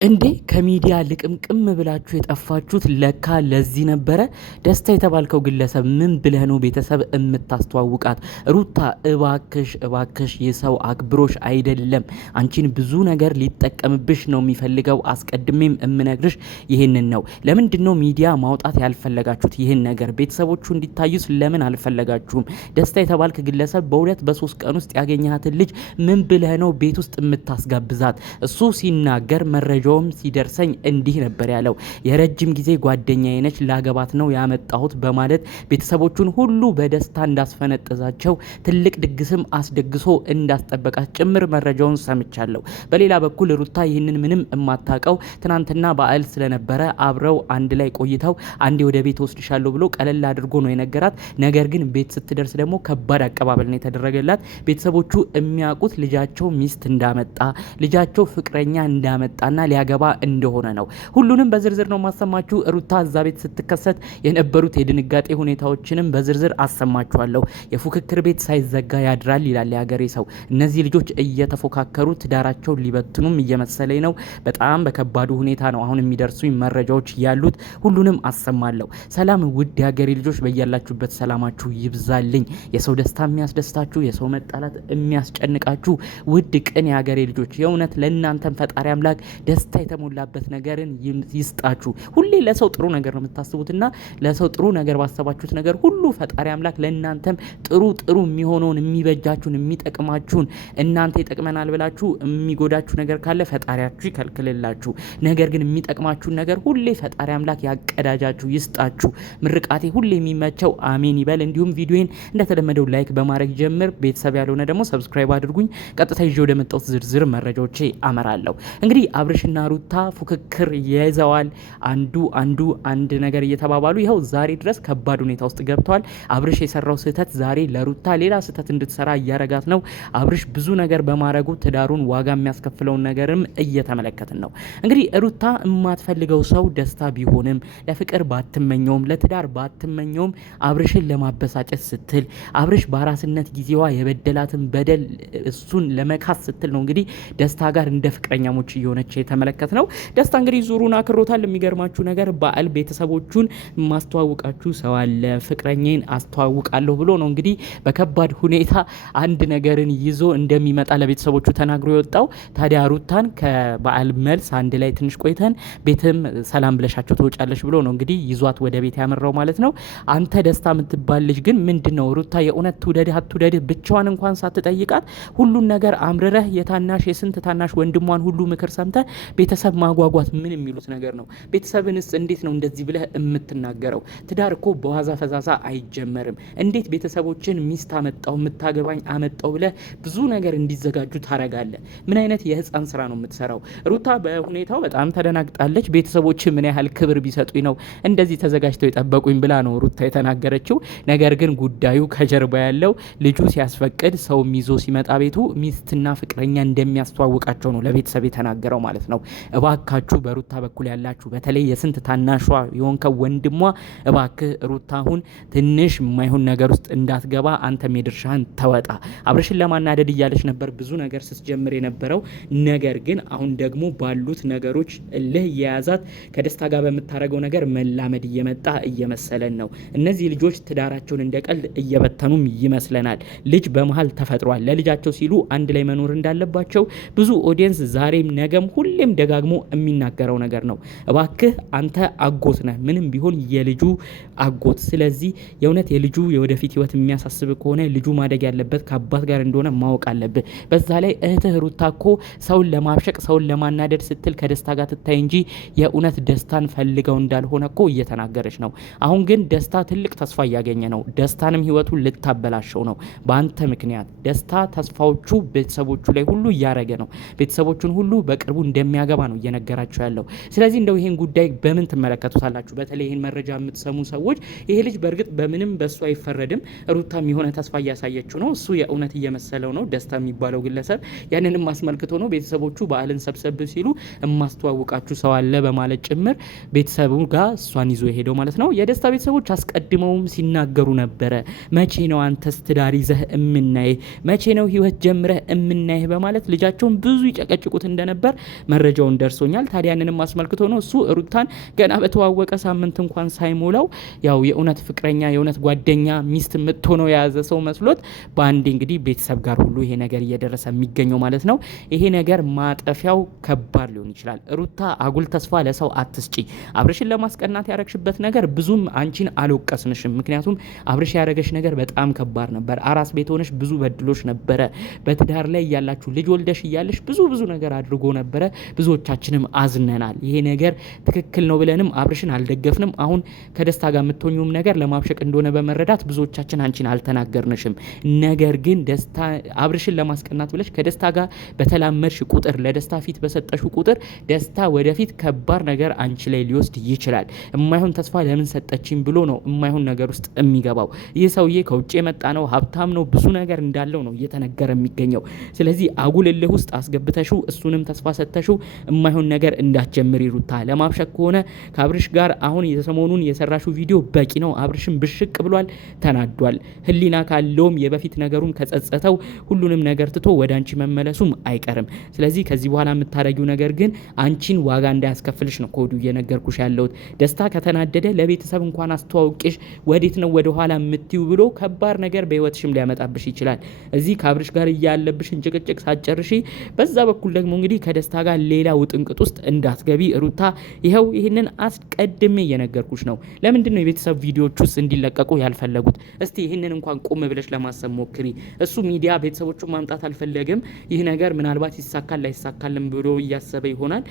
እንዴ ከሚዲያ ልቅምቅም ብላችሁ የጠፋችሁት ለካ ለዚህ ነበረ። ደስታ የተባልከው ግለሰብ ምን ብለህ ነው ቤተሰብ የምታስተዋውቃት? ሩታ እባክሽ እባክሽ፣ የሰው አክብሮሽ አይደለም፣ አንቺን ብዙ ነገር ሊጠቀምብሽ ነው የሚፈልገው። አስቀድሜም እምነግርሽ ይህንን ነው። ለምንድን ነው ሚዲያ ማውጣት ያልፈለጋችሁት? ይህን ነገር ቤተሰቦቹ እንዲታዩስ ለምን አልፈለጋችሁም? ደስታ የተባልክ ግለሰብ በሁለት በሶስት ቀን ውስጥ ያገኘሃትን ልጅ ምን ብለህ ነው ቤት ውስጥ የምታስጋብዛት? እሱ ሲናገር መረጃ ሲደርሰኝ እንዲህ ነበር ያለው። የረጅም ጊዜ ጓደኛዬ ነች፣ ላገባት ነው ያመጣሁት በማለት ቤተሰቦቹን ሁሉ በደስታ እንዳስፈነጠዛቸው ትልቅ ድግስም አስደግሶ እንዳስጠበቃት ጭምር መረጃውን ሰምቻለሁ። በሌላ በኩል ሩታ ይህንን ምንም የማታውቀው ትናንትና በዓል ስለነበረ አብረው አንድ ላይ ቆይተው አንዴ ወደ ቤት ወስድሻለሁ ብሎ ቀለል አድርጎ ነው የነገራት። ነገር ግን ቤት ስትደርስ ደግሞ ከባድ አቀባበል ነው የተደረገላት። ቤተሰቦቹ የሚያውቁት ልጃቸው ሚስት እንዳመጣ፣ ልጃቸው ፍቅረኛ እንዳመጣና ሊያገባ እንደሆነ ነው። ሁሉንም በዝርዝር ነው ማሰማችሁ። ሩታ እዛ ቤት ስትከሰት የነበሩት የድንጋጤ ሁኔታዎችንም በዝርዝር አሰማችኋለሁ። የፉክክር ቤት ሳይዘጋ ያድራል ይላል የሀገሬ ሰው። እነዚህ ልጆች እየተፎካከሩ ትዳራቸውን ሊበትኑም እየመሰለኝ ነው። በጣም በከባዱ ሁኔታ ነው አሁን የሚደርሱኝ መረጃዎች ያሉት። ሁሉንም አሰማለሁ። ሰላም ውድ የሀገሬ ልጆች፣ በያላችሁበት ሰላማችሁ ይብዛልኝ። የሰው ደስታ የሚያስደስታችሁ፣ የሰው መጣላት የሚያስጨንቃችሁ ውድ ቅን የሀገሬ ልጆች፣ የእውነት ለእናንተም ፈጣሪ አምላክ ደስታ የተሞላበት ነገርን ይስጣችሁ። ሁሌ ለሰው ጥሩ ነገር ነው የምታስቡትና ለሰው ጥሩ ነገር ባሰባችሁት ነገር ሁሉ ፈጣሪ አምላክ ለእናንተም ጥሩ ጥሩ የሚሆነውን የሚበጃችሁን የሚጠቅማችሁን እናንተ ይጠቅመናል ብላችሁ የሚጎዳችሁ ነገር ካለ ፈጣሪያችሁ ይከልክልላችሁ። ነገር ግን የሚጠቅማችሁን ነገር ሁሌ ፈጣሪ አምላክ ያቀዳጃችሁ ይስጣችሁ። ምርቃቴ ሁሌ የሚመቸው አሜን ይበል። እንዲሁም ቪዲዮን እንደተለመደው ላይክ በማድረግ ጀምር። ቤተሰብ ያልሆነ ደግሞ ሰብስክራይብ አድርጉኝ። ቀጥታ ይዤ ወደ መጣሁት ዝርዝር መረጃዎቼ አመራለሁ። እንግዲህ አብርሽና ሩታ ፉክክር ይዘዋል። አንድ ነገር እየተባባሉ ይኸው ዛሬ ድረስ ከባድ ሁኔታ ውስጥ ገብተዋል። አብርሽ የሰራው ስህተት ዛሬ ለሩታ ሌላ ስህተት እንድትሰራ እያረጋት ነው። አብርሽ ብዙ ነገር በማድረጉ ትዳሩን ዋጋ የሚያስከፍለውን ነገርም እየተመለከትን ነው። እንግዲህ ሩታ የማትፈልገው ሰው ደስታ ቢሆንም ለፍቅር ባትመኘውም ለትዳር ባትመኘውም አብርሽን ለማበሳጨት ስትል አብርሽ በአራስነት ጊዜዋ የበደላትን በደል እሱን ለመካስ ስትል ነው እንግዲህ ደስታ ጋር እንደ ፍቅረኛሞች እየሆነች የተመለከት ነው። ደስታ እንግዲህ ዙሩን አክሮታል። የሚገርማችሁ ነገር በዓል ቤተሰቦቹን ማስተዋወቃችሁ ሰው አለ፣ ፍቅረኛን አስተዋውቃለሁ ብሎ ነው እንግዲህ በከባድ ሁኔታ አንድ ነገርን ይዞ እንደሚመጣ ለቤተሰቦቹ ተናግሮ የወጣው። ታዲያ ሩታን ከበዓል መልስ አንድ ላይ ትንሽ ቆይተን ቤትም ሰላም ብለሻቸው ትወጫለሽ ብሎ ነው እንግዲህ ይዟት ወደ ቤት ያመራው ማለት ነው። አንተ ደስታ የምትባል ልጅ ግን ምንድነው ሩታ የእውነት ትውደድህ አትውደድህ ብቻዋን እንኳን ሳትጠይቃት ሁሉን ነገር አምርረህ የታናሽ የስንት ታናሽ ወንድሟን ሁሉ ምክር ሰምተ ቤተሰብ ማጓጓት ምን የሚሉት ነገር ነው? ቤተሰብንስ እንዴት ነው እንደዚህ ብለህ የምትናገረው? ትዳር እኮ በዋዛ ፈዛዛ አይጀመርም። እንዴት ቤተሰቦችን ሚስት አመጣው የምታገባኝ አመጣው ብለህ ብዙ ነገር እንዲዘጋጁ ታረጋለህ? ምን አይነት የህፃን ስራ ነው የምትሰራው? ሩታ በሁኔታው በጣም ተደናግጣለች። ቤተሰቦች ምን ያህል ክብር ቢሰጡኝ ነው እንደዚህ ተዘጋጅተው የጠበቁኝ ብላ ነው ሩታ የተናገረችው። ነገር ግን ጉዳዩ ከጀርባ ያለው ልጁ ሲያስፈቅድ ሰውም ይዞ ሲመጣ ቤቱ ሚስትና ፍቅረኛ እንደሚያስተዋውቃቸው ነው ለቤተሰብ የተናገረው ማለት ነው። እባካችሁ በሩታ በኩል ያላችሁ በተለይ የስንት ታናሿ የሆንከው ወንድሟ እባክህ ሩታ አሁን ትንሽ የማይሆን ነገር ውስጥ እንዳትገባ አንተም የድርሻህን ተወጣ። አብርሽን ለማናደድ እያለች ነበር ብዙ ነገር ስትጀምር የነበረው። ነገር ግን አሁን ደግሞ ባሉት ነገሮች እልህ የያዛት ከደስታ ጋር በምታደርገው ነገር መላመድ እየመጣ እየመሰለን ነው። እነዚህ ልጆች ትዳራቸውን እንደ ቀልድ እየበተኑም ይመስለናል። ልጅ በመሀል ተፈጥሯል። ለልጃቸው ሲሉ አንድ ላይ መኖር እንዳለባቸው ብዙ ኦዲየንስ ዛሬም ነገም ሁሌም ደጋግሞ የሚናገረው ነገር ነው። እባክህ አንተ አጎት ነህ፣ ምንም ቢሆን የልጁ አጎት። ስለዚህ የእውነት የልጁ የወደፊት ህይወት የሚያሳስብ ከሆነ ልጁ ማደግ ያለበት ከአባት ጋር እንደሆነ ማወቅ አለብህ። በዛ ላይ እህትህ ሩታ እኮ ሰውን ለማብሸቅ ሰውን ለማናደድ ስትል ከደስታ ጋር ትታይ እንጂ የእውነት ደስታን ፈልገው እንዳልሆነ እኮ እየተናገረች ነው። አሁን ግን ደስታ ትልቅ ተስፋ እያገኘ ነው። ደስታንም ህይወቱን ልታበላሸው ነው በአንተ ምክንያት። ደስታ ተስፋዎቹ ቤተሰቦቹ ላይ ሁሉ እያረገ ነው። ቤተሰቦቹን ሁሉ በቅርቡ እንደሚያገባ ነው እየነገራቸው ያለው። ስለዚህ እንደው ይሄን ጉዳይ በምን ትመለከቱታላችሁ? በተለይ ይሄን መረጃ የምትሰሙ ሰዎች ይሄ ልጅ በእርግጥ በምንም በሱ አይፈረድም። ሩታም የሆነ ተስፋ እያሳየችው ነው። እሱ የእውነት እየመሰለው ነው ደስታ የሚባለው ግለሰብ። ያንንም አስመልክቶ ነው ቤተሰቦቹ በዓልን ሰብሰብ ሲሉ እማስተዋውቃችሁ ሰው አለ በማለት ጭምር ቤተሰቡ ጋር እሷን ይዞ የሄደው ማለት ነው። የደስታ ቤተሰቦች አስቀድመውም ሲናገሩ ነበረ። መቼ ነው አንተስ ትዳር ይዘህ እምናይህ? መቼ ነው ህይወት ጀምረህ እምናይህ? በማለት ልጃቸውን ብዙ ይጨቀጭቁት እንደነበር መረጃ መረጃውን ደርሶኛል። ታዲያ ያንንም አስመልክቶ ነው እሱ ሩታን ገና በተዋወቀ ሳምንት እንኳን ሳይሞላው ያው የእውነት ፍቅረኛ የእውነት ጓደኛ ሚስት የምትሆነው የያዘ ሰው መስሎት በአንዴ እንግዲህ ቤተሰብ ጋር ሁሉ ይሄ ነገር እየደረሰ የሚገኘው ማለት ነው። ይሄ ነገር ማጠፊያው ከባድ ሊሆን ይችላል። ሩታ አጉል ተስፋ ለሰው አትስጪ። አብርሽን ለማስቀናት ያረግሽበት ነገር ብዙም አንቺን አልወቀስንሽም። ምክንያቱም አብርሽ ያረገሽ ነገር በጣም ከባድ ነበር። አራስ ቤት ሆነሽ ብዙ በድሎች ነበረ። በትዳር ላይ ያላችሁ ልጅ ወልደሽ እያለሽ ብዙ ነገር አድርጎ ነበረ። ብዙዎቻችንም አዝነናል። ይሄ ነገር ትክክል ነው ብለንም አብርሽን አልደገፍንም። አሁን ከደስታ ጋር የምትሆኙም ነገር ለማብሸቅ እንደሆነ በመረዳት ብዙዎቻችን አንቺን አልተናገርንሽም። ነገር ግን ደስታ አብርሽን ለማስቀናት ብለሽ ከደስታ ጋር በተላመድሽ ቁጥር ለደስታ ፊት በሰጠሽ ቁጥር ደስታ ወደፊት ከባድ ነገር አንቺ ላይ ሊወስድ ይችላል። የማይሆን ተስፋ ለምን ሰጠችኝ ብሎ ነው የማይሆን ነገር ውስጥ የሚገባው። ይህ ሰውዬ ከውጭ የመጣ ነው፣ ሀብታም ነው፣ ብዙ ነገር እንዳለው ነው እየተነገረ የሚገኘው። ስለዚህ አጉል እልህ ውስጥ አስገብተሽው እሱንም ተስፋ ሰጥተሽው የማይሆን ነገር እንዳትጀምሪ ሩታ። ለማብሸቅ ከሆነ ከአብርሽ ጋር አሁን የሰሞኑን የሰራሽው ቪዲዮ በቂ ነው። አብርሽም ብሽቅ ብሏል፣ ተናዷል። ህሊና ካለውም የበፊት ነገሩም ከጸጸተው ሁሉንም ነገር ትቶ ወደ አንቺ መመለሱም አይቀርም። ስለዚህ ከዚህ በኋላ የምታረጊው ነገር ግን አንቺን ዋጋ እንዳያስከፍልሽ ነው ኮዱ እየነገርኩሽ ያለሁት። ደስታ ከተናደደ ለቤተሰብ እንኳን አስተዋውቂሽ ወዴት ነው ወደ ኋላ የምትዩ ብሎ ከባድ ነገር በህይወትሽም ሊያመጣብሽ ይችላል። እዚህ ከአብርሽ ጋር እያለብሽን ጭቅጭቅ ሳትጨርሺ በዛ በኩል ደግሞ እንግዲህ ከደስታ ጋር ሌላ ውጥንቅጥ ውስጥ እንዳትገቢ ሩታ። ይኸው ይህንን አስቀድሜ እየነገርኩሽ ነው። ለምንድን ነው የቤተሰብ ቪዲዮዎች ውስጥ እንዲለቀቁ ያልፈለጉት? እስቲ ይህንን እንኳን ቆም ብለሽ ለማሰብ ሞክሪ። እሱ ሚዲያ ቤተሰቦቹን ማምጣት አልፈለግም። ይህ ነገር ምናልባት ይሳካል ላይሳካልም ብሎ እያሰበ ይሆናል።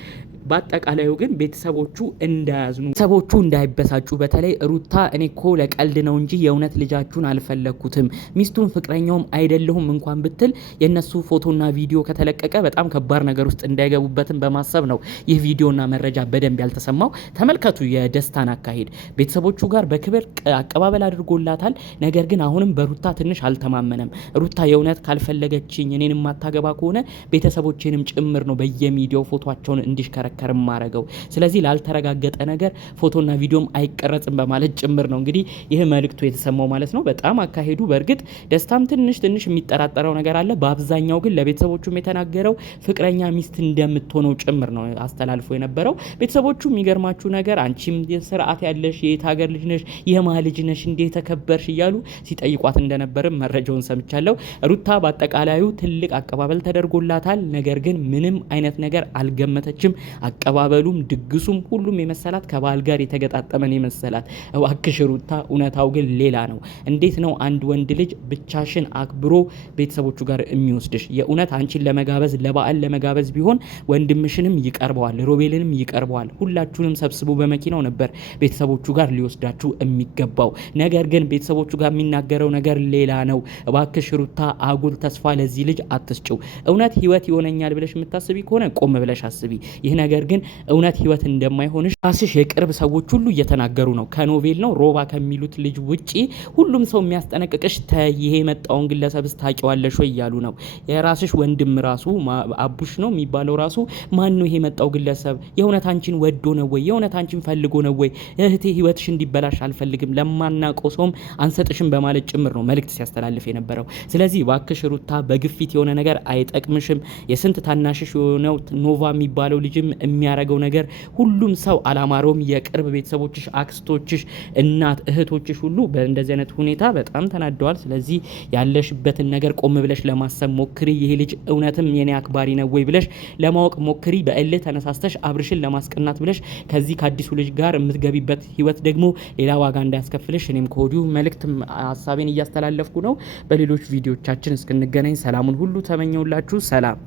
በአጠቃላዩ ግን ቤተሰቦቹ እንዳያዝኑ፣ ቤተሰቦቹ እንዳይበሳጩ። በተለይ ሩታ እኔ እኮ ለቀልድ ነው እንጂ የእውነት ልጃችሁን አልፈለግኩትም፣ ሚስቱን ፍቅረኛውም አይደለሁም እንኳን ብትል የነሱ ፎቶና ቪዲዮ ከተለቀቀ በጣም ከባድ ነገር ውስጥ እንዳይገቡበትም በማሰብ ነው ይህ ቪዲዮና መረጃ በደንብ ያልተሰማው። ተመልከቱ የደስታን አካሄድ። ቤተሰቦቹ ጋር በክብር አቀባበል አድርጎላታል። ነገር ግን አሁንም በሩታ ትንሽ አልተማመነም። ሩታ የእውነት ካልፈለገችኝ እኔን የማታገባ ከሆነ ቤተሰቦቼንም ጭምር ነው በየሚዲያው ፎቶቸውን እንዲሽከረከር ማረገው። ስለዚህ ላልተረጋገጠ ነገር ፎቶና ቪዲዮም አይቀረጽም በማለት ጭምር ነው እንግዲህ ይህ መልእክቱ የተሰማው ማለት ነው። በጣም አካሄዱ በእርግጥ ደስታም ትንሽ የሚጠራጠረው ነገር አለ። በአብዛኛው ግን ለቤተሰቦቹም የተናገረው ፍቅረኛ ሚስት እንደምትሆነው ጭምር ነው አስተላልፎ የነበረው። ቤተሰቦቹ የሚገርማችሁ ነገር አንቺም ስርዓት ያለሽ የት ሀገር ልጅ ነሽ፣ የማ ልጅ ነሽ፣ እንዴት ተከበርሽ እያሉ ሲጠይቋት እንደነበርም መረጃውን ሰምቻለሁ። ሩታ በአጠቃላዩ ትልቅ አቀባበል ተደርጎላታል። ነገር ግን ምንም አይነት ነገር አልገመተችም። አቀባበሉም ድግሱም ሁሉም የመሰላት ከባል ጋር የተገጣጠመን የመሰላት። እባክሽ ሩታ እውነታው ግን ሌላ ነው። እንዴት ነው አንድ ወንድ ልጅ ብቻሽን አክብሮ ቤተሰቦቹ ጋር የሚወስድሽ? የእውነት አንቺን ለመጋበዝ ለበዓል ለመጋበዝ ቢሆን ወንድምሽንም ይቀርበዋል፣ ሮቤልንም ይቀርበዋል። ሁላችሁንም ሰብስቦ በመኪናው ነበር ቤተሰቦቹ ጋር ሊወስዳችሁ የሚገባው። ነገር ግን ቤተሰቦቹ ጋር የሚናገረው ነገር ሌላ ነው። እባክሽ ሩታ አጉል ተስፋ ለዚህ ልጅ አትስጭው። እውነት ህይወት ይሆነኛል ብለሽ የምታስቢ ከሆነ ቆም ብለሽ አስቢ። ይህ ነገር ግን እውነት ህይወት እንደማይሆንሽ ራስሽ የቅርብ ሰዎች ሁሉ እየተናገሩ ነው። ከኖቬል ነው ሮባ ከሚሉት ልጅ ውጪ ሁሉም ሰው የሚያስጠነቅቅሽ ይሄ የመጣውን ግለሰብ ታውቂዋለሽ ወይ እያሉ ነው። የራስሽ ወንድም ራሱ አቡሽ ነው የሚባለው ራሱ ማን ነው ይሄ የመጣው ግለሰብ? የእውነት አንቺን ወዶ ነው ወይ? የእውነት አንቺን ፈልጎ ነው ወይ? እህቴ ህይወትሽ እንዲበላሽ አልፈልግም፣ ለማናውቀው ሰውም አንሰጥሽም በማለት ጭምር ነው መልእክት ሲያስተላልፍ የነበረው። ስለዚህ እባክሽ ሩታ በግፊት የሆነ ነገር አይጠቅምሽም። የስንት ታናሽሽ የሆነው ኖቫ የሚባለው ልጅም የሚያረገው ነገር ሁሉም ሰው አላማረውም። የቅርብ ቤተሰቦችሽ፣ አክስቶችሽ፣ እናት እህቶችሽ ሁሉ በእንደዚህ አይነት ሁኔታ በጣም ተናደዋል። ስለዚህ ያለሽበትን ነገር ቆም ብለሽ ለማሰብ ሞክሪ። ይሄ ልጅ እውነትም የኔ አክባሪ ነው ወይ ብለሽ ለማወቅ ሞክሪ። በእልህ ተነሳስተሽ አብርሽን ለማስቀናት ብለሽ ከዚህ ከአዲሱ ልጅ ጋር የምትገቢበት ህይወት ደግሞ ሌላ ዋጋ እንዳያስከፍልሽ እኔም ከወዲሁ መልእክት ሀሳቤን እያስተላለፍኩ ነው። በሌሎች ቪዲዮቻችን እስክንገናኝ ሰላሙን ሁሉ ተመኘውላችሁ። ሰላም።